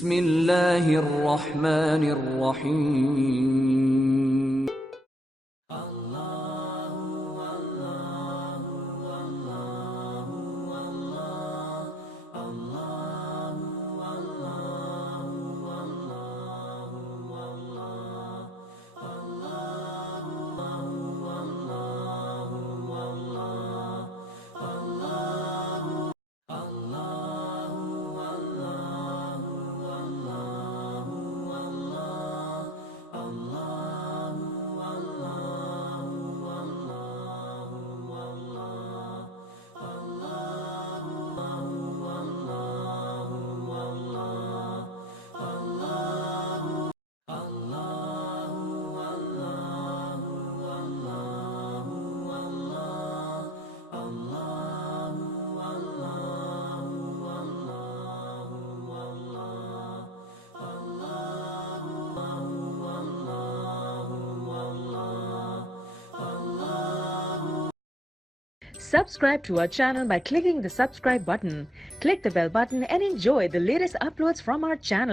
بسم الله الرحمن الرحيم. Subscribe to our channel by clicking the subscribe button. Click the bell button and enjoy the latest uploads from our channel.